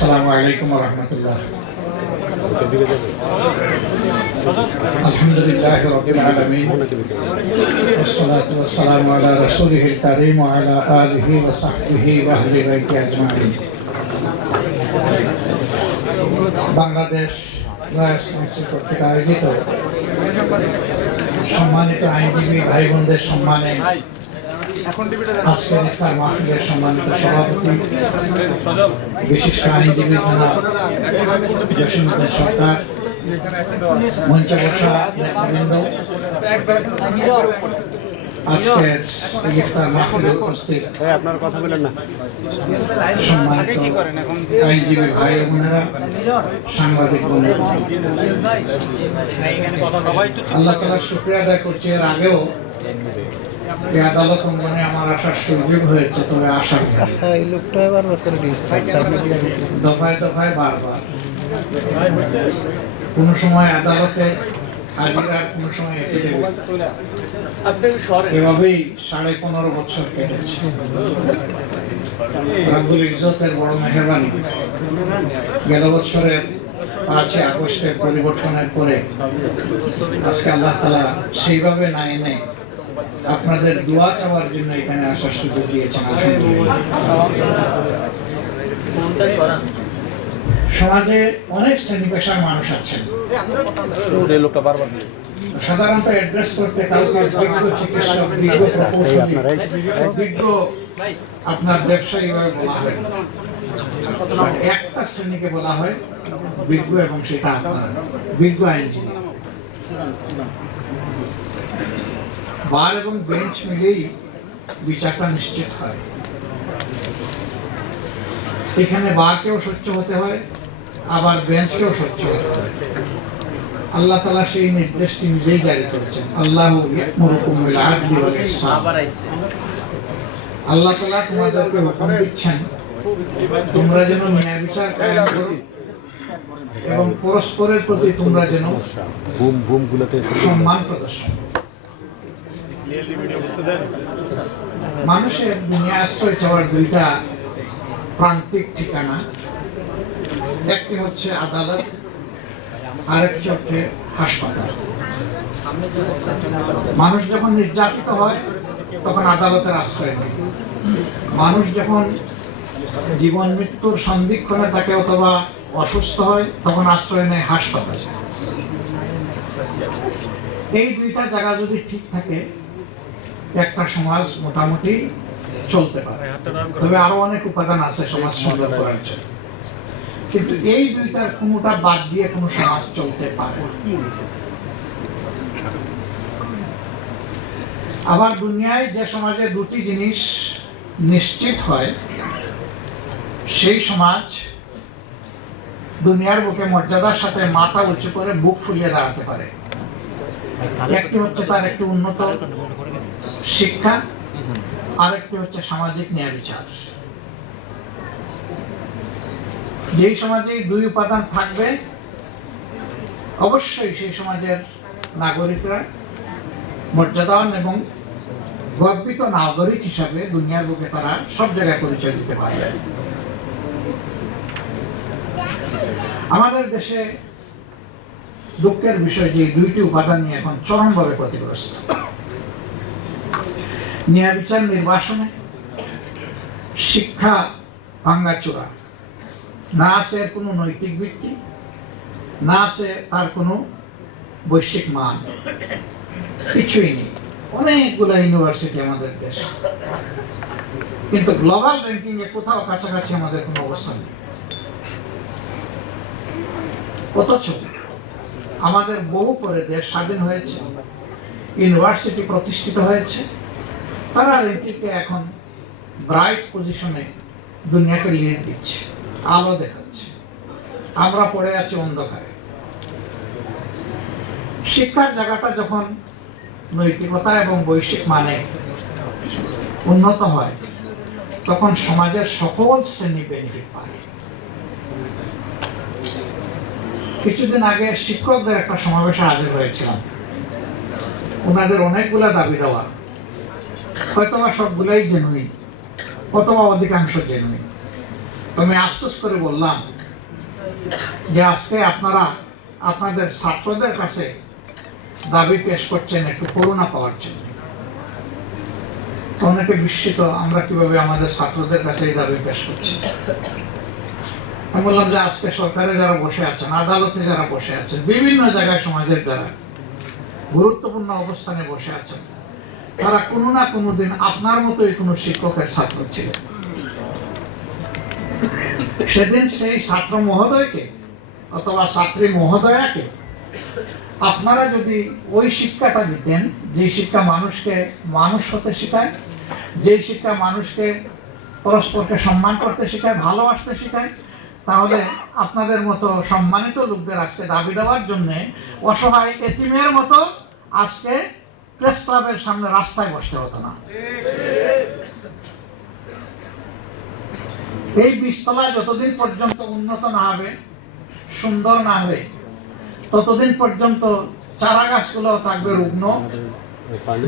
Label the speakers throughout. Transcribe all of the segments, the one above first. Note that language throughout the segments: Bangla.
Speaker 1: আসসালামু আলাইকুম রহমতুল্লাহ আলহামদুলিল্লাহ রবিল আলমিন والصلاة والسلام على رسوله الكريم وعلى آله وصحبه وأهل بيته أجمعين বাংলাদেশ রয়্যাল কাউন্সিল কর্তৃক আয়োজিত সম্মানিত আইনজীবী ভাই বোনদের সম্মানে আজকের ইফতার মাহফিলের সম্মানিত সভাপতি বিশিষ্ট আইনজীবী জনাব জসীমুদ্দিন সরকার মঞ্চে বসা
Speaker 2: আপনার কথা বলেন না
Speaker 1: সম্মানিত আইনজীবী ভাই সাংবাদিক আল্লাহ তালার শুক্রিয়া আদায় করছি। এর আগেও এই আদালত অঙ্গনে আমার আসার সুযোগ হয়েছে তবে আসার
Speaker 2: এই লোকটা এবার করে দিয়েছে
Speaker 1: দফায় দফায় বারবার। কোনো সময় আদালতে হাজিরার কোনো সময় এভাবেই সাড়ে পনেরো বছর কেটেছে। রাব্বুল ইজ্জতের বড় মেহরবানি। গেল বছরের পাঁচে আগস্টের পরিবর্তনের পরে আজকে আল্লাহ তালা সেইভাবে না এনে আপনাদের দোয়া চাওয়ার জন্য এখানে আসার সুযোগ দিয়েছেন। সমাজে অনেক শ্রেণি পেশার মানুষ আছেন। সাধারণত অ্যাড্রেস করতে কাউকে বিজ্ঞ চিকিৎসক, বিজ্ঞ প্রকৌশলী বিজ্ঞ আপনার ব্যবসায়ী বলা হয় একটা শ্রেণীকে বলা হয় বিজ্ঞ এবং সেটা আপনার, বিজ্ঞ আইনজীবী। বার এবং বেঞ্চ মিলেই বিচারটা নিশ্চিত হয়। এখানে বারকেও সহ্য হতে হয় আবার বেঞ্চকেও সহ্য হতে হয়। আল্লাহ তালা সেই নির্দেশটি নিজেই জারি করেছেন আল্লাহ আল্লাহ তালা তোমাদেরকে হুকুম দিচ্ছেন তোমরা যেন ন্যায় বিচার কায়েম করো এবং পরস্পরের প্রতি তোমরা যেন
Speaker 2: বুম বুম গুলোতে
Speaker 1: সম্মান প্রদর্শন মানুষের দুনিয়া আশ্রয় চাওয়ার দুইটা প্রান্তিক ঠিকানা। একটি হচ্ছে আদালত, আরেকটি হচ্ছে হাসপাতাল। মানুষ যখন নির্যাতিত হয়, তখন আদালতের আশ্রয় নেয়। মানুষ যখন জীবন মৃত্যুর সন্ধিক্ষণে থাকে অথবা অসুস্থ হয়, তখন আশ্রয় নেয় হাসপাতালে। এই দুইটা জায়গা যদি ঠিক থাকে একটা সমাজ মোটামুটি চলতে পারে। তবে আরও অনেক উপাদান আছে সমাজ সুন্দর করার জন্য। কিন্তু এই দুইটার কোনোটা বাদ দিয়ে কোনো সমাজ চলতে পারে আবার দুনিয়ায় যে সমাজে দুটি জিনিস নিশ্চিত হয় সেই সমাজ দুনিয়ার বুকে মর্যাদার সাথে মাথা উঁচু করে বুক ফুলিয়ে দাঁড়াতে পারে। একটি হচ্ছে তার একটি উন্নত শিক্ষা, আরেকটি হচ্ছে সামাজিক ন্যায় বিচার। যেই সমাজে দুই উপাদান থাকবে, অবশ্যই সেই সমাজের নাগরিকরা মর্যাদান এবং গর্বিত নাগরিক হিসাবে দুনিয়ার বুকে তারা সব জায়গায় পরিচয় দিতে পারবে। আমাদের দেশে দুঃখের বিষয় যে দুইটি উপাদান নিয়ে এখন চরমভাবে ক্ষতিগ্রস্ত। ন্যায় বিচার নির্বাসনে শিক্ষা ভাঙ্গাচোরা না আছে এর কোনো নৈতিক ভিত্তি না আছে তার কোনো বৈশ্বিক মান কিছুই নেই অনেকগুলো ইউনিভার্সিটি আমাদের দেশে কিন্তু গ্লোবাল র্যাঙ্কিং এ কোথাও কাছাকাছি আমাদের কোনো অবস্থান নেই অথচ আমাদের বহু পরে দেশ স্বাধীন হয়েছে ইউনিভার্সিটি প্রতিষ্ঠিত হয়েছে তারা র্যাঙ্কিংকে এখন ব্রাইট পজিশনে দুনিয়াকে লিড দিচ্ছে, আলো দেখাচ্ছে। আমরা পড়ে আছি অন্ধকারে। শিক্ষার জায়গাটা যখন নৈতিকতা এবং বৈশ্বিক মানে উন্নত হয়, তখন সমাজের সকল শ্রেণি বেনিফিট পায়। কিছুদিন আগে শিক্ষকদের একটা সমাবেশে হাজির হয়েছিলাম। ওনাদের অনেকগুলা দাবি দেওয়া হয়তোবা সবগুলাই জেনুইন অথবা অধিকাংশ জেনুইন আমি আফসোস করে বললাম যে আজকে আপনারা, আপনাদের ছাত্রদের কাছে দাবি পেশ করছেন একটু করুণা পাওয়ার জন্য। অনেকে বিস্মিত, আমরা কীভাবে আমাদের ছাত্রদের কাছে এই দাবি পেশ করছি? আমি বললাম যে আজকে সরকারে যারা বসে আছেন, আদালতে যারা বসে আছেন, বিভিন্ন জায়গায় সমাজের যারা গুরুত্বপূর্ণ অবস্থানে বসে আছেন তারা কোনো না কোনো দিন আপনার মতোই কোনো শিক্ষকের ছাত্র ছিলেন সেদিন সেই ছাত্র মহোদয়কে অথবা ছাত্রী মহোদয়াকে আপনারা যদি ওই শিক্ষাটা দিতেন, যে শিক্ষা মানুষকে, মানুষ হতে শেখায়, যে শিক্ষা মানুষকে পরস্পরকে সম্মান করতে শেখায়, ভালোবাসতে শেখায়, তাহলে আপনাদের মতো সম্মানিত লোকদের আজকে দাবি দেওয়ার জন্যে অসহায় এতিমের মতো আজকে প্রেস ক্লাবের সামনে রাস্তায় বসতে হতো না। এই বীজতলা যতদিন পর্যন্ত উন্নত না হবে, সুন্দর না হবে, ততদিন পর্যন্ত চারা গাছগুলো থাকবে রুগ্ন,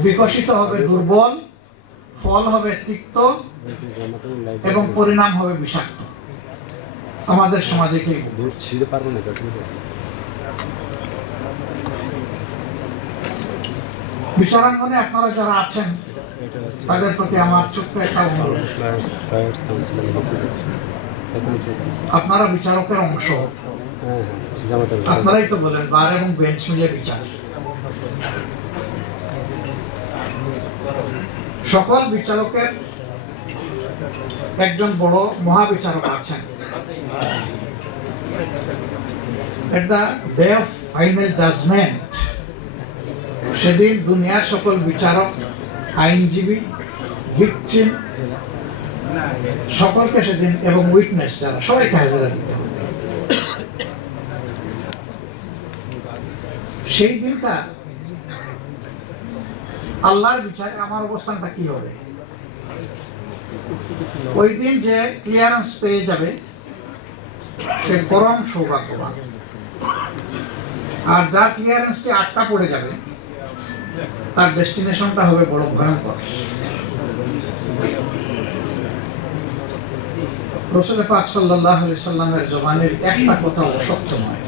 Speaker 1: বিকশিত হবে দুর্বল, ফল হবে তিক্ত এবং পরিণাম হবে বিষাক্ত। আমাদের সমাজে কি বিচারাঙ্গনে আপনারা যারা আছেন, তাদের প্রতি আমার ছোট্ট একটা অনুরোধ। আপনারা বিচারকের অংশ। আপনারাই তো বলেন, বার এবং বেঞ্চ মিলে বিচার। সকল বিচারকের একজন বড় মহাবিচারক আছেন। The day of final judgement সেদিন দুনিয়ার সকল বিচারক, আইনজীবী ভিকচিম সকলকে সেদিন এবং উইটনেস যারা, সবাইকে হাজিরা দিতে হবে। সেই দিনটা আল্লাহর বিচারে আমার অবস্থানটা কি হবে? ওই দিন যে ক্লিয়ারেন্স পেয়ে যাবে, সে পরম সৌভাগ্যবান। আর যার ক্লিয়ারেন্সটি আটটা পড়ে যাবে তার ডেস্টিনেশনটা হবে বড় ভয়ঙ্কর। রসুল পাক সাল্লাহ সাল্লামের জবানের একটা কথা অসত্য নয়।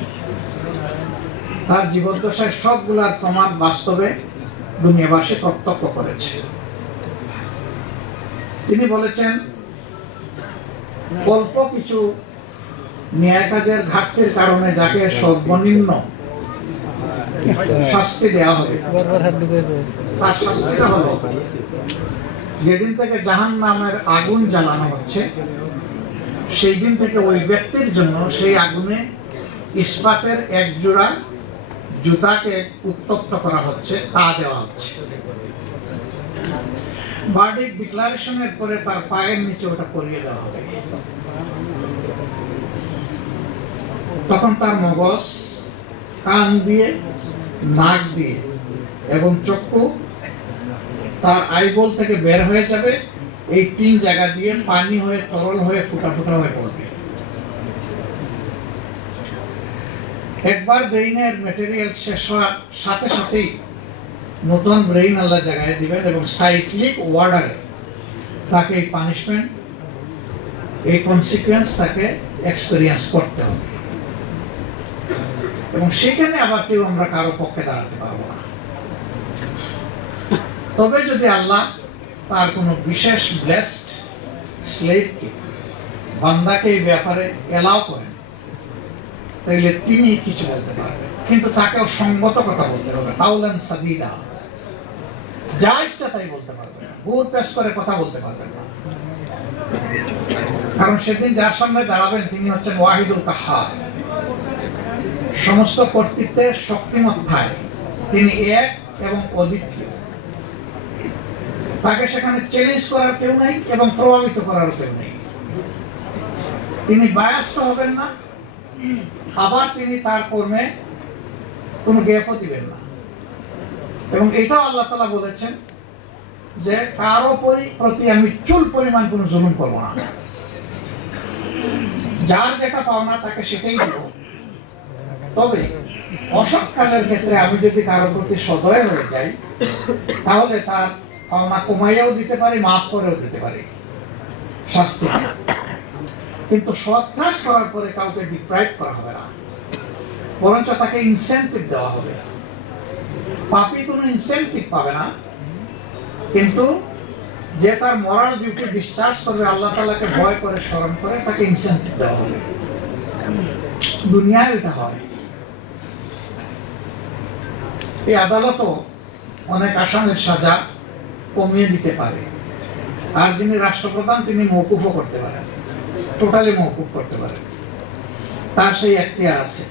Speaker 1: তার জীবদ্দশায় সবগুলার প্রমাণ বাস্তবে দুনিয়াবাসী প্রত্যক্ষ করেছে। তিনি বলেছেন, অল্প কিছু ন্যায় কাজের ঘাটতির কারণে যাকে সর্বনিম্ন শাস্তি দেওয়া হবে। তার শাস্তিটা হলো যেদিন থেকে জাহান নামের আগুন জ্বালানো হচ্ছে সেই দিন থেকে ওই ব্যক্তির জন্য সেই আগুনে ইস্পাতের এক জোড়া জুতাকে উত্তপ্ত করা হচ্ছে তা দেওয়া হচ্ছে। বার্ডিক ডিক্লারেশনের পরে তার পায়ের নিচে ওটা পরিয়ে দেওয়া হবে। তখন তার মগজ কান দিয়ে নাক দিয়ে এবং চক্ষু তার আইবল থেকে বের হয়ে যাবে। এই তিন জায়গা দিয়ে পানি হয়ে, তরল হয়ে, ফুটা ফুটা হয়ে পড়বে। একবার ব্রেইনের ম্যাটেরিয়াল শেষ হওয়ার সাথে সাথেই নতুন ব্রেইন আল্লাহ জায়গায় দিবেন এবং সাইক্লিক ওয়ার্ডারে তাকে এই পানিশমেন্ট এই কনসিকুয়েন্স তাকে এক্সপেরিয়েন্স করতে হবে। এবং সেখানে আবার কেউ আমরা কারও পক্ষে দাঁড়াতে পারব না। তবে যদি আল্লাহ তার কোনো বিশেষ ব্লেসড স্লেভকে বান্দাকে এই ব্যাপারে এলাও করেন তাইলে তিনি কিছু বলতে পারবেন। কিন্তু তাকেও সঙ্গত কথা বলতে হবে। কাউলান সাদিদা। যা ইচ্ছা তাই বলতে পারবে ভোর পেশ করে কথা বলতে পারবেন না। কারণ সেদিন যার সামনে দাঁড়াবেন তিনি হচ্ছেন ওয়াহিদুল কাহার। সমস্ত কর্তৃত্বের শক্তিমত্তায় তিনি এক এবং অদ্বিতীয় তাকে সেখানে চ্যালেঞ্জ করার কেউ নেই এবং প্রভাবিত করার কেউ নেই। তিনি বায়াস্ত হবেন না, আবার তিনি তার কর্মে কোনো গ্যাপও দিবেন না। এবং এটাও আল্লাহ তালা বলেছেন যে, কারও পরি- প্রতি আমি চুল পরিমাণ কোনো জুলুম করব না। যার যেটা পাওনা তাকে সেটাই দিব। তবে অসৎ কাজের ক্ষেত্রে আমি যদি কারও প্রতি সদয় হয়ে যাই, তাহলে তার পাওনা কমাইয়াও দিতে পারি, মাফ করেও দিতে পারি। শাস্তি কিন্তু সৎ কাজ করার পরে কাউকে ডিপ্রাইভ করা হবে না। বরঞ্চ তাকে ইনসেন্টিভ দেওয়া হবে। পাপি কোনো ইনসেন্টিভ পাবে না। কিন্তু যে তার মরাল ডিউটি ডিসচার্জ করবে, আল্লাহ তালাকে ভয় করে স্মরণ করে, তাকে ইনসেন্টিভ দেওয়া হবে। দুনিয়ায় এটা হয়। এই আদালতও অনেক আসামের সাজা কমিয়ে দিতে পারে। আর যিনি রাষ্ট্রপ্রধান, তিনি মৌকুফও করতে পারেন। টোটালি মৌকুফ করতে পারেন। তার সেই এখতিয়ার আছে।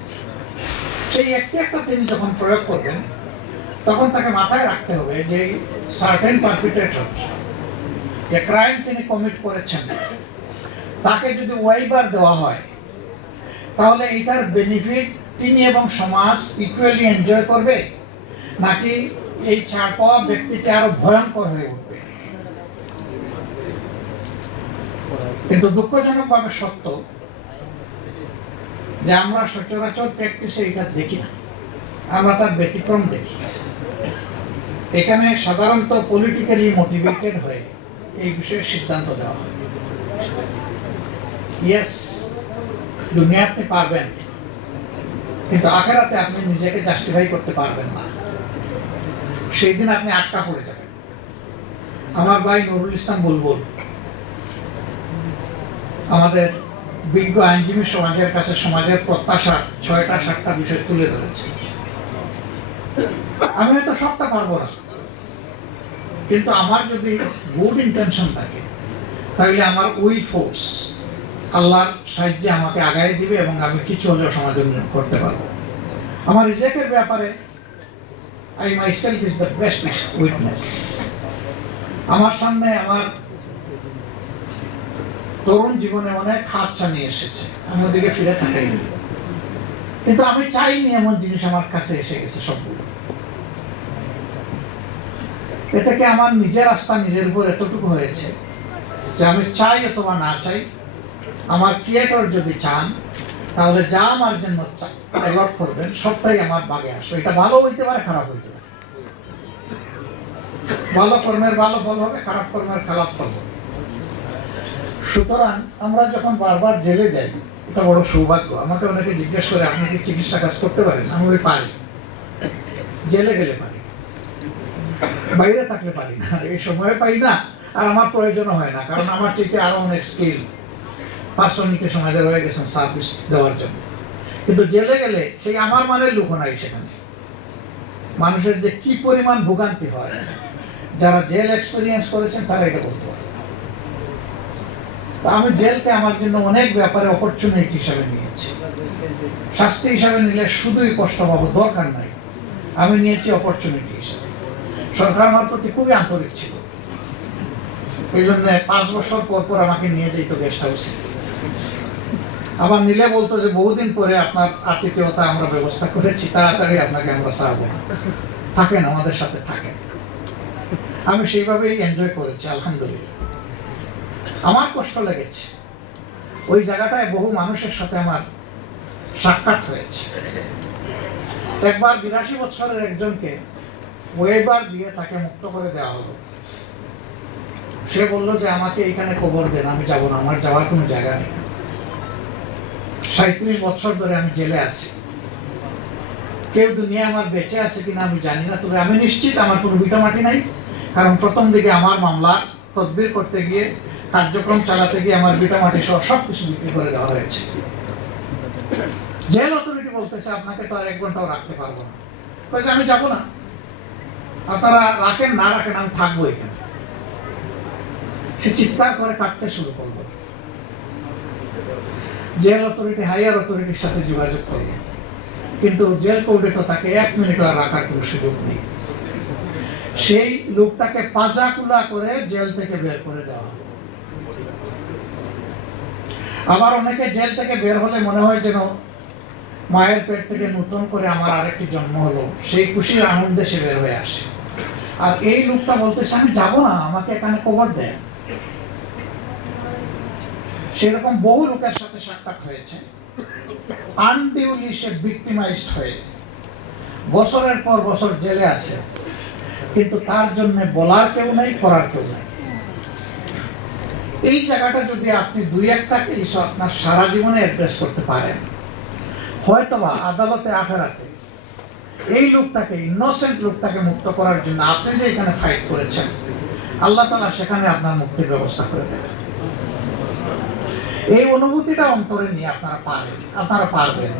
Speaker 1: সেই এখতিয়ারটা তিনি যখন প্রয়োগ করবেন, তখন তাকে মাথায় রাখতে হবে যে সার্টেন পারপিটেটর যে ক্রাইম তিনি কমিট করেছেন, তাকে যদি ওয়াইবার দেওয়া হয়, তাহলে এটার বেনিফিট তিনি এবং সমাজ ইকুয়ালি এনজয় করবে। নাকি এই ছাড় পাওয়া ব্যক্তিটি আরও ভয়ঙ্কর হয়ে উঠবে? কিন্তু দুঃখজনকভাবে সত্য যে আমরা সচরাচর প্র্যাকটিসে এটা দেখি না। আমরা তার ব্যতিক্রম দেখি। এখানে সাধারণত পলিটিক্যালি মোটিভেটেড হয়ে এই বিষয়ে সিদ্ধান্ত দেওয়া হয়। ইয়েস দুনিয়া আপনি পারবেন, কিন্তু আখেরাতে আপনি নিজেকে জাস্টিফাই করতে পারবেন না। সেই দিন আপনি আটকা পড়ে যাবেন। আমার ভাই নুরুল ইসলাম বুলবুল, আমাদের বিজ্ঞ আইনজীবী সমাজের কাছে সমাজের প্রত্যাশা ছয়টা, সাতটা বিষয় তুলে ধরেছে। আমি হয়তো সবটা পারব না। কিন্তু আমার যদি গুড ইন্টেনশন থাকে, তাহলে আমার উইল ফোর্স আল্লাহর সাহায্যে আমাকে আগায় দিবে এবং আমি কিছু হলেও উন্নয়ন করতে পারব। আমার রিজেক্টের ব্যাপারে myself is the best witness আমার সামনে আমার তরুণ জীবনে অনেক হাত চালিয়ে এসেছে। আমি ওদিকে ফিরে থাকাইনি কিন্তু আমি চাইনি এমন জিনিস আমার কাছে এসে গেছে সবগুলো। এ থেকে আমার নিজের আস্থা নিজের উপর এতটুকু হয়েছে যে আমি চাই অথবা না চাই? আমার ক্রিয়েটর যদি চান তাহলে যা আমার জন্য অ্যালট করবেন, সবটাই আমার বাগে আসবে। এটা ভালো হইতে পারে, খারাপ হইতে পারে। ভালো কর্মের ভালো ফল হবে, খারাপ কর্মের খারাপ ফল হবে। সুতরাং আমরা যখন বারবার জেলে যাই, এটা বড় সৌভাগ্য। আমাকে অনেকে জিজ্ঞেস করে, আপনি কি চিকিৎসা কাজ করতে পারেন? আমি বলি, পারি। জেলে গেলে পারি। বাইরে থাকলে পারি না। এই সময় পাই না, আর আমার প্রয়োজন হয় না, কারণ আমার চাইতে আরও অনেক স্কিল পার্সনিকে সমাজে রয়ে গেছেন সার্ভিস দেওয়ার জন্য। কিন্তু জেলে গেলে সেই আমার মানের লোক নাই সেখানে। মানুষের যে কি পরিমাণ ভোগান্তি হয়, যারা জেল এক্সপিরিয়েন্স করেছেন তারা এটা বলতে পারে। আমি জেলকে আমার জন্য অনেক ব্যাপারে অপরচুনিটি হিসাবে নিয়েছি। শাস্তি হিসাবে নিলে শুধুই কষ্ট পাবো, দরকার নাই। আমি নিয়েছি অপরচুনিটি হিসাবে। সরকার আমার প্রতি খুবই আন্তরিক ছিল। এই জন্য পাঁচ বছর পর পর আমাকে নিয়ে যেত গেস্ট হাউসে আবার নিলে বলতো যে বহুদিন পরে আপনার আতিথেয়তা আমরা ব্যবস্থা করেছি, তাড়াতাড়ি আপনাকে আমরা সারবো। থাকেন, আমাদের সাথে থাকেন। আমি সেইভাবেই এনজয় করেছি, আলহামদুলিল্লাহ। আমার কষ্ট লেগেছে। ওই জায়গাটায় বহু মানুষের সাথে আমার সাক্ষাৎ হয়েছে। একবার বিরাশি বছরের একজনকে ওয়েবার দিয়ে তাকে মুক্ত করে দেওয়া হলো। সে বলল যে, আমাকে এখানে কবর দেন, আমি যাব না, আমার যাওয়ার কোনো জায়গা নেই। সাঁত্রিশ বছর ধরে আমি জেলে আছি। কেউ দুনিয়া আমার বেঁচে আছে কিনা আমি জানি না, তবে আমি নিশ্চিত আমার কোনো ভিটামাটি নাই। কারণ প্রথম দিকে আমার মামলা, তদবির করতে গিয়ে, কার্যক্রম চালাতে গিয়ে আমার ভিটামাটি সহ সব কিছু বিক্রি করে দেওয়া হয়েছে। জেল অথরিটি বলতেছে, আপনাকে তো আর এক ঘন্টাও রাখতে পারব না। কয়েছে আমি যাব না। আপনারা রাখেন, না রাখেন, আমি থাকব এখানে। সে চিৎকার করে কাঁদতে শুরু করল। জেল অথরিটি, হাইয়ার অথরিটির সাথে যোগাযোগ করে। কিন্তু জেল কোর্টে তো তাকে এক মিনিট আর রাখার কোনো সুযোগ নেই। সেই লোকটাকে পাজা কুলা করে জেল থেকে বের করে দেওয়া আবার অনেকে জেল থেকে বের হলে মনে হয় যেন মায়ের পেট থেকে নতুন করে আমার আরেকটি জন্ম হলো, সেই খুশির আনন্দে সে বের হয়ে আসে। আর এই লোকটা বলতেছে, আমি যাব না, আমাকে এখানে কবর দেয় সেরকম বহু লোকের সাথে সাক্ষাৎ হয়েছে। আনডিউলি সে ভিক্টিমাইজড হয়ে বছরের পর বছর জেলে আছে। কিন্তু তার জন্য বলার কেউ নেই, করার কেউ নেই। এই জায়গাটা যদি আপনি দুই একটা কেস আপনার সারা জীবনে অ্যাড্রেস করতে পারেন, হয়তোবা আদালতে, আখেরাতে এই লোকটাকে ইনোসেন্ট লোকটাকে মুক্ত করার জন্য আপনি যে এখানে ফাইট করেছেন, আল্লাহ তালা সেখানে আপনার মুক্তির ব্যবস্থা করে দেবেন। এই অনুভূতিটা অন্তরে নিয়ে আপনারা পারবেন আপনারা পারবেন।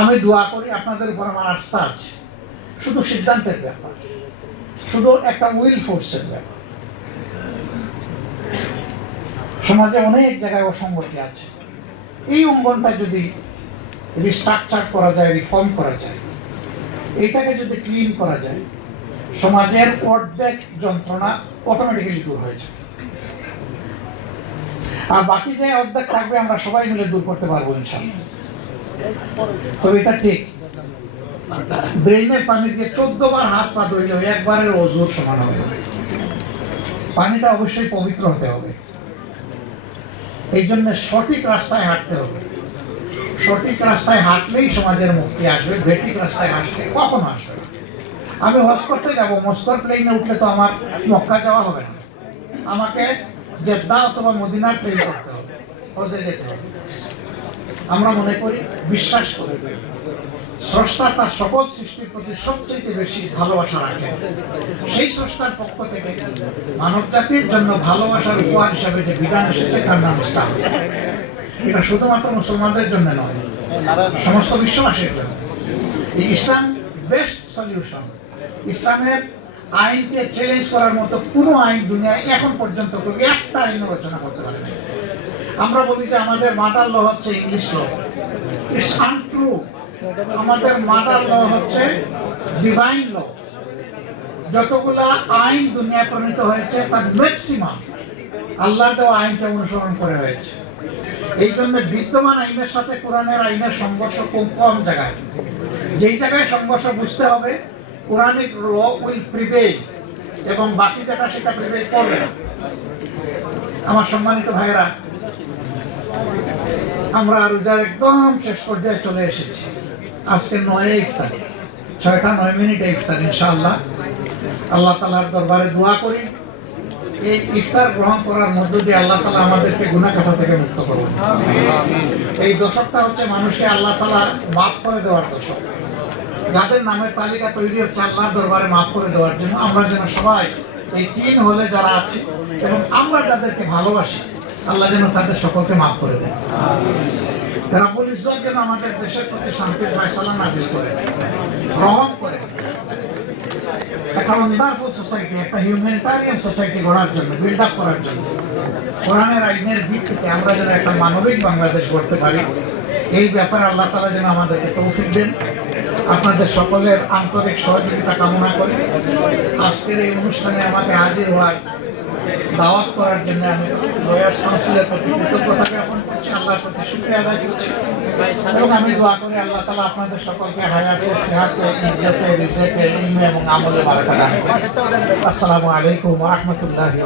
Speaker 1: আমি দোয়া করি আপনাদের উপর আমার আস্থা আছে। শুধু সিদ্ধান্তের ব্যাপার, শুধু একটা উইল ফোর্সের ব্যাপার। সমাজে অনেক জায়গায় অসঙ্গতি আছে। এই অঙ্গনটা যদি রিস্ট্রাকচার করা যায় রিফর্ম করা যায়, এটাকে যদি ক্লিন করা যায়, সমাজের অর্ধেক যন্ত্রণা অটোমেটিক্যালি দূর হয়ে যাবে। আর বাকি যে অর্ধেক থাকবে আমরা সবাই মিলে দূর করতে পারব ইনশাল্লাহ তবে এটা ঠিক। পানি দিয়ে চোদ্দ বার হাত পা ওই একবারের অজুর সমান হবে পানিটা অবশ্যই পবিত্র হতে হবে। এই জন্য সঠিক রাস্তায় হাঁটতে হবে। সঠিক রাস্তায় হাঁটলেই সমাজের মুক্তি আসবে, বেঠিক রাস্তায় হাঁটলে কখনো আসবে আমি হজ করতে যাব, মস্কর প্লেনে উঠলে তো আমার মক্কা যাওয়া হবে না। আমাকে জেদ্দা অথবা মদিনার প্লেন করতে হবে। যেতে হবে। আমরা মনে করি, বিশ্বাস করি। স্রষ্টা তার সকল সৃষ্টির প্রতি সবচেয়ে বেশি ভালোবাসা রাখে। সেই স্রষ্টার পক্ষ থেকে মানব জাতির জন্য ভালোবাসার উপহার হিসাবে যে বিধান এসেছে, তার নাম ইসলাম। এটা শুধুমাত্র মুসলমানদের জন্য নয়, সমস্ত বিশ্ববাসীর জন্য। ইসলাম বেস্ট সলিউশন ইসলামের আইনকে চ্যালেঞ্জ করার মতো কোনো আইন দুনিয়ায় এখন পর্যন্ত একটা আইন রচনা করতে পারে আমরা বলি যে আমাদের মাদার ল হচ্ছে ইংলিশ ল। ইটস আমাদের মাদার ল হচ্ছে ডিভাইন ল। যতগুলা আইন দুনিয়ায় প্রণীত হয়েছে, তার ম্যাক্সিমাম আল্লাহ দেওয়া আইনকে অনুসরণ করে হয়েছে। এই জন্য বিদ্যমান আইনের সাথে কোরআনের আইনের সংঘর্ষ খুব কম জায়গায়। যেই জায়গায় সংঘর্ষ বুঝতে হবে কোরআনিক ল উইল প্রিভেল এবং বাকি যেটা সেটা প্রিভেল করবে আমার সম্মানিত ভাইয়েরা, আমরা রোজার একদম শেষ পর্যায়ে চলে এসেছি। আজকে নয় ইফতার, ছয়টা নয় মিনিটে ইফতার, ইনশাআল্লাহ। আল্লাহ তালার দরবারে দোয়া করি, এই ইফতার গ্রহণ করার মধ্য দিয়ে আল্লাহ তালা আমাদেরকে গুণাকাথা থেকে মুক্ত করবেন এই দশকটা হচ্ছে মানুষকে আল্লাহ তালা মাফ করে দেওয়ার দশক। যাদের নামের তালিকা তৈরি হচ্ছে আল্লাহর দরবারে মাফ করে দেওয়ার জন্য, আমরা যেন সবাই এই তিন হলে যারা আছে এবং আমরা যাদেরকে ভালোবাসি, আল্লাহ যেন তাদের সকলকে মাফ করে দেয় রাবুল ইসলাম যেন আমাদের দেশের প্রতি শান্তির ফয়সালা নাজিল করে, গ্রহণ করে। একটা ওয়ান্ডারফুল সোসাইটি একটা হিউম্যানিটারিয়ান সোসাইটি গড়ার জন্য বিল্ড আপ করার জন্য। কোরআনের আইনের ভিত্তিতে আমরা যেন একটা মানবিক বাংলাদেশ গড়তে পারি, এই ব্যাপারে আল্লাহ তালা যেন আমাদেরকে তৌফিক দেন। আপনাদের সকলের আন্তরিক সহযোগিতা কামনা করি। আজকের এই অনুষ্ঠানে আমাকে হাজির হওয়ার, দাওয়াত করার জন্য আমি লয়ার্স কাউন্সিলের প্রতি কৃতজ্ঞতা জ্ঞাপন করছি, আল্লাহর প্রতি শুক্রিয়া আদায় করছি। এবং আমি দোয়া করি আল্লাহ তালা আপনাদের সকলকে হায়াতে, সেহাতে, ইজ্জতে, রিজেতে, ইলমে এবং আমলে বারাকা আসসালামু আলাইকুম রাহমাতুল্লাহি